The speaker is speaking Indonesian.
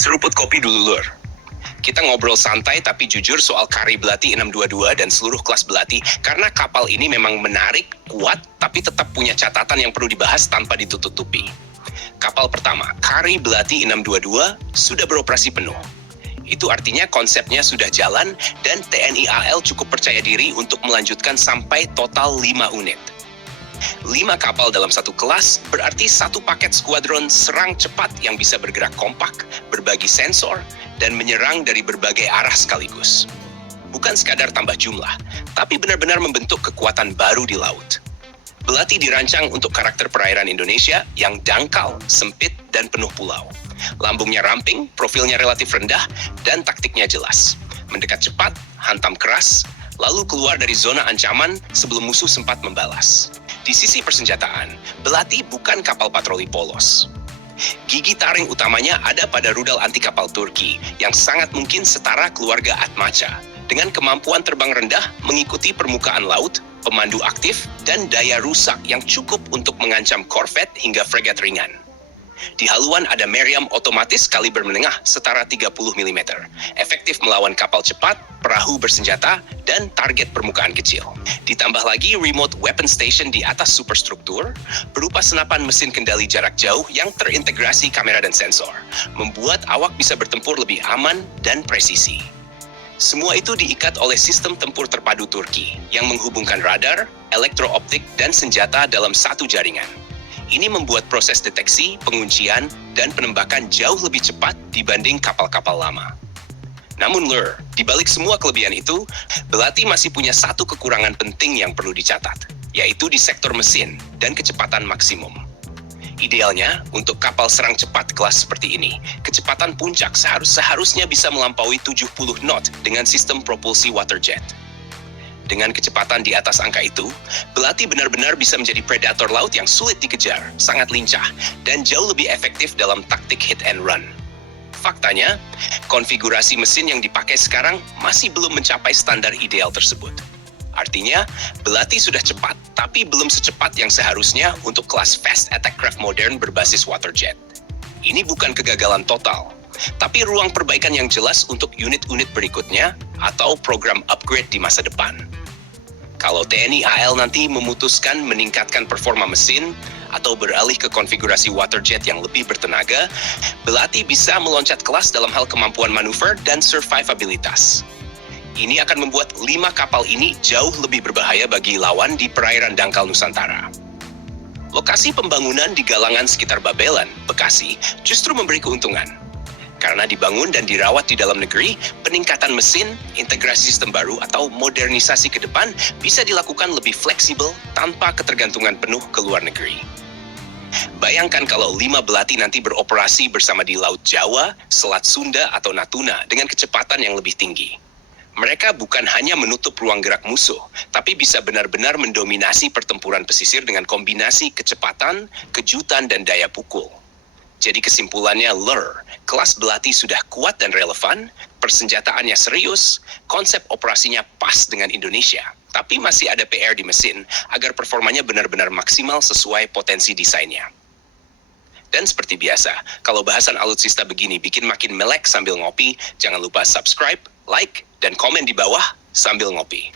Seruput kopi dulu, Lur. Kita ngobrol santai tapi jujur soal Kari Belati 622 dan seluruh kelas Belati karena kapal ini memang menarik, kuat, tapi tetap punya catatan yang perlu dibahas tanpa ditutup-tutupi. Kapal pertama, Kari Belati 622, sudah beroperasi penuh. Itu artinya konsepnya sudah jalan dan TNI AL cukup percaya diri untuk melanjutkan sampai total 5 unit. 5 kapal dalam satu kelas berarti satu paket skuadron serang cepat yang bisa bergerak kompak, berbagi sensor, dan menyerang dari berbagai arah sekaligus. Bukan sekadar tambah jumlah, tapi benar-benar membentuk kekuatan baru di laut. Belati dirancang untuk karakter perairan Indonesia yang dangkal, sempit, dan penuh pulau. Lambungnya ramping, profilnya relatif rendah, dan taktiknya jelas. Mendekat cepat, hantam keras, lalu keluar dari zona ancaman sebelum musuh sempat membalas. Di sisi persenjataan, Belati bukan kapal patroli polos. Gigi taring utamanya ada pada rudal anti kapal Turki yang sangat mungkin setara keluarga Atmaca, dengan kemampuan terbang rendah mengikuti permukaan laut, pemandu aktif, dan daya rusak yang cukup untuk mengancam korvet hingga fregat ringan. Di haluan ada meriam otomatis kaliber menengah setara 30 mm, efektif melawan kapal cepat, perahu bersenjata, dan target permukaan kecil. Ditambah lagi remote weapon station di atas superstruktur, berupa senapan mesin kendali jarak jauh yang terintegrasi kamera dan sensor, membuat awak bisa bertempur lebih aman dan presisi. Semua itu diikat oleh sistem tempur terpadu Turki yang menghubungkan radar, elektrooptik, dan senjata dalam satu jaringan. Ini membuat proses deteksi, penguncian, dan penembakan jauh lebih cepat dibanding kapal-kapal lama. Namun Lur, di balik semua kelebihan itu, Belati masih punya satu kekurangan penting yang perlu dicatat, yaitu di sektor mesin dan kecepatan maksimum. Idealnya, untuk kapal serang cepat kelas seperti ini, kecepatan puncak seharusnya bisa melampaui 70 knot dengan sistem propulsi waterjet. Dengan kecepatan di atas angka itu, Belati benar-benar bisa menjadi predator laut yang sulit dikejar, sangat lincah, dan jauh lebih efektif dalam taktik hit and run. Faktanya, konfigurasi mesin yang dipakai sekarang masih belum mencapai standar ideal tersebut. Artinya, Belati sudah cepat, tapi belum secepat yang seharusnya untuk kelas fast attack craft modern berbasis waterjet. Ini bukan kegagalan total, tapi ruang perbaikan yang jelas untuk unit-unit berikutnya atau program upgrade di masa depan. Kalau TNI AL nanti memutuskan meningkatkan performa mesin atau beralih ke konfigurasi waterjet yang lebih bertenaga, Belati bisa meloncat kelas dalam hal kemampuan manuver dan survivabilitas. Ini akan membuat 5 kapal ini jauh lebih berbahaya bagi lawan di perairan dangkal Nusantara. Lokasi pembangunan di galangan sekitar Babelan, Bekasi, justru memberi keuntungan. Karena dibangun dan dirawat di dalam negeri, peningkatan mesin, integrasi sistem baru, atau modernisasi ke depan bisa dilakukan lebih fleksibel tanpa ketergantungan penuh ke luar negeri. Bayangkan kalau 5 Belati nanti beroperasi bersama di Laut Jawa, Selat Sunda, atau Natuna dengan kecepatan yang lebih tinggi. Mereka bukan hanya menutup ruang gerak musuh, tapi bisa benar-benar mendominasi pertempuran pesisir dengan kombinasi kecepatan, kejutan, dan daya pukul. Jadi kesimpulannya Lur, kelas Belati sudah kuat dan relevan, persenjataannya serius, konsep operasinya pas dengan Indonesia, tapi masih ada PR di mesin agar performanya benar-benar maksimal sesuai potensi desainnya. Dan seperti biasa, kalau bahasan alutsista begini bikin makin melek sambil ngopi, jangan lupa subscribe, like, dan komen di bawah sambil ngopi.